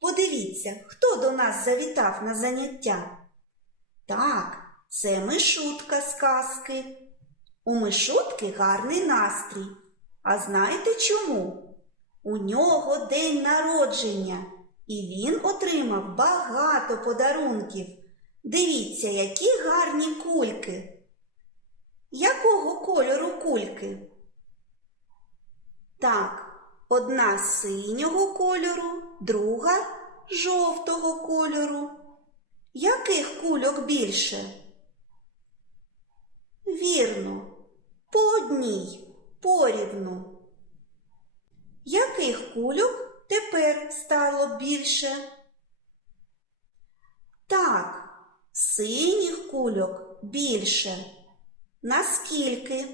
Подивіться, хто до нас завітав на заняття. Так, це Мишутка з казки. У Мишутки гарний настрій. А знаєте чому? У нього день народження, і він отримав багато подарунків. Дивіться, які гарні кульки. Якого кольору кульки? Так, одна синього кольору, друга жовтого кольору. Яких кульок більше? Вірно, по одній, порівну. Яких кульок тепер стало більше? Так, синіх кульок більше. Наскільки?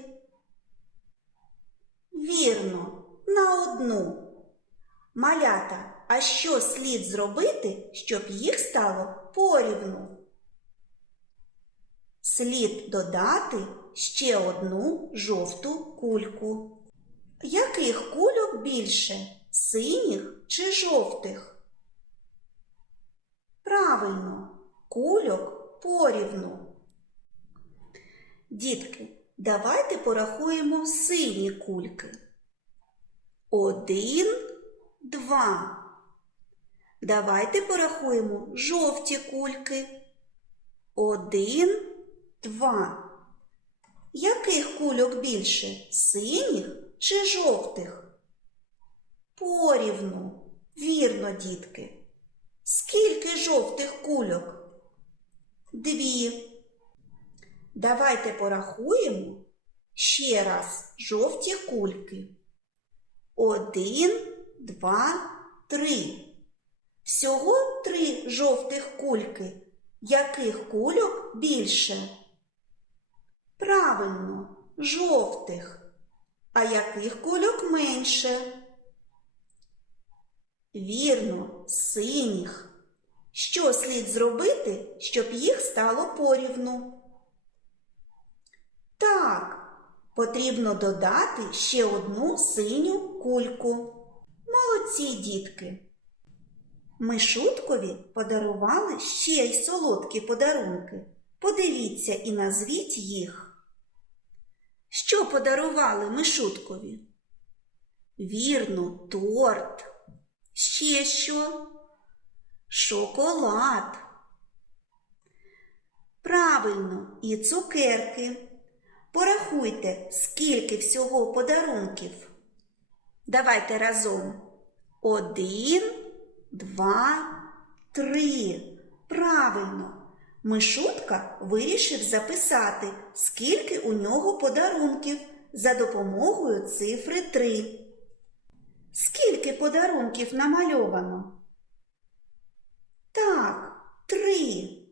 Вірно, на одну. Малята, а що слід зробити, щоб їх стало порівну? Слід додати ще одну жовту кульку. Яких кульок більше? Синіх чи жовтих? Правильно, кульок порівну. Дітки, давайте порахуємо сині кульки. Один, два. Давайте порахуємо жовті кульки. Один, два. Яких кульок більше? Синіх чи жовтих? Порівну. Вірно, дітки. Скільки жовтих кульок? Дві. Давайте порахуємо ще раз жовті кульки. Один, два, три. Всього три жовтих кульки. Яких кульок більше? Правильно, жовтих. А яких кульок менше? Вірно, синіх. Що слід зробити, щоб їх стало порівну? Так, потрібно додати ще одну синю кульку. Молодці дітки. Мишуткові подарували ще й солодкі подарунки. Подивіться і назвіть їх. Що подарували Мишуткові? Вірно, торт. Ще що? Шоколад. Правильно, і цукерки. Порахуйте, скільки всього подарунків. Давайте разом. Один, два, три. Правильно. Мишутка вирішив записати, скільки у нього подарунків за допомогою цифри 3. Скільки подарунків намальовано? Так, три.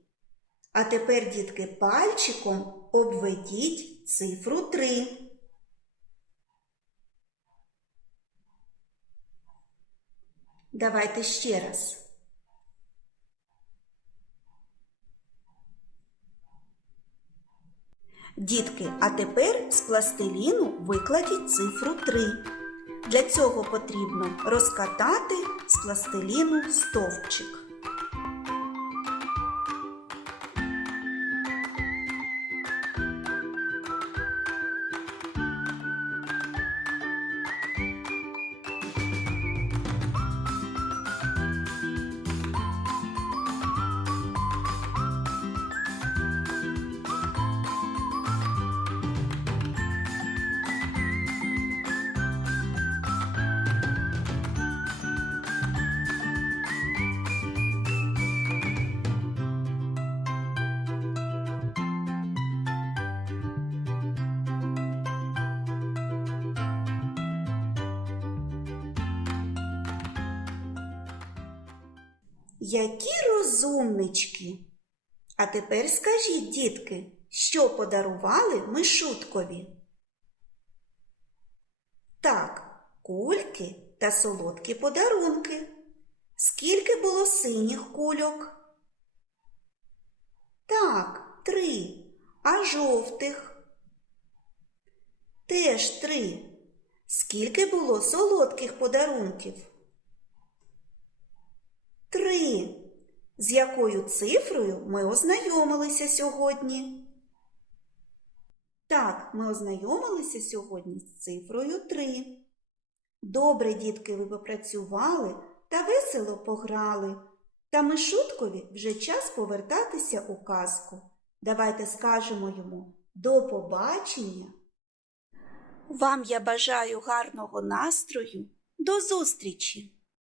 А тепер, дітки, пальчиком обведіть цифру 3. Давайте ще раз. Дітки, а тепер з пластиліну викладіть цифру 3. Для цього потрібно розкатати з пластиліну стовпчик. Які розумнички. А тепер скажіть, дітки, що подарували мишуткові? Так, кульки та солодкі подарунки. Скільки було синіх кульок? Так, три. А жовтих? Теж три. Скільки було солодких подарунків? Три. З якою цифрою ми ознайомилися сьогодні? Так, ми ознайомилися сьогодні з цифрою 3. Добре, дітки, ви попрацювали та весело пограли. Та Мишуткові вже час повертатися у казку. Давайте скажемо йому до побачення. Вам я бажаю гарного настрою. До зустрічі!